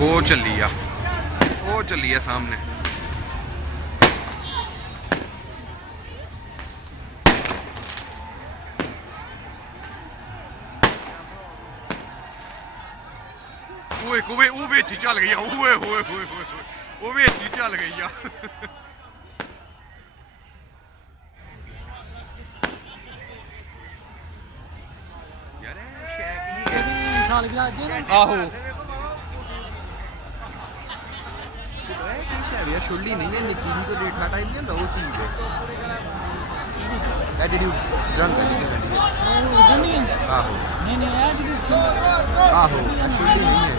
वो चली आ सामने। ਉਹ ਵਿੱਚ ਹੀ ਚੱਲ ਗਈ ਓਏ ਹੋਏ ਹੋਏ ਉਹ ਵਿੱਚ ਹੀ ਚੱਲ ਗਈ ਆ। ਯਾਰ ਸ਼ੈਕ ਸਾਲਗਿਰਾ ਅੱਜ ਆਹੋ ਯਾਰ ਛੁੱਲੀ ਨਹੀਂ ਹੈ ਨਿੱਕੀ ਜੀ ਤੋਂ ਰੇਠਾ ਟਾਈਮ ਨਹੀਂ ਹੁੰਦਾ ਉਹ ਚੀਜ਼ ਹੈ। ਇਹ ਜਿਹੜੀ ਰੰਗ ਨਹੀਂ ਆਹੋ ਨਹੀਂ ਆ ਜਿਹੜੀ ਆਹੋ ਛੁੱਲੀ ਨਹੀਂ ਹੈ।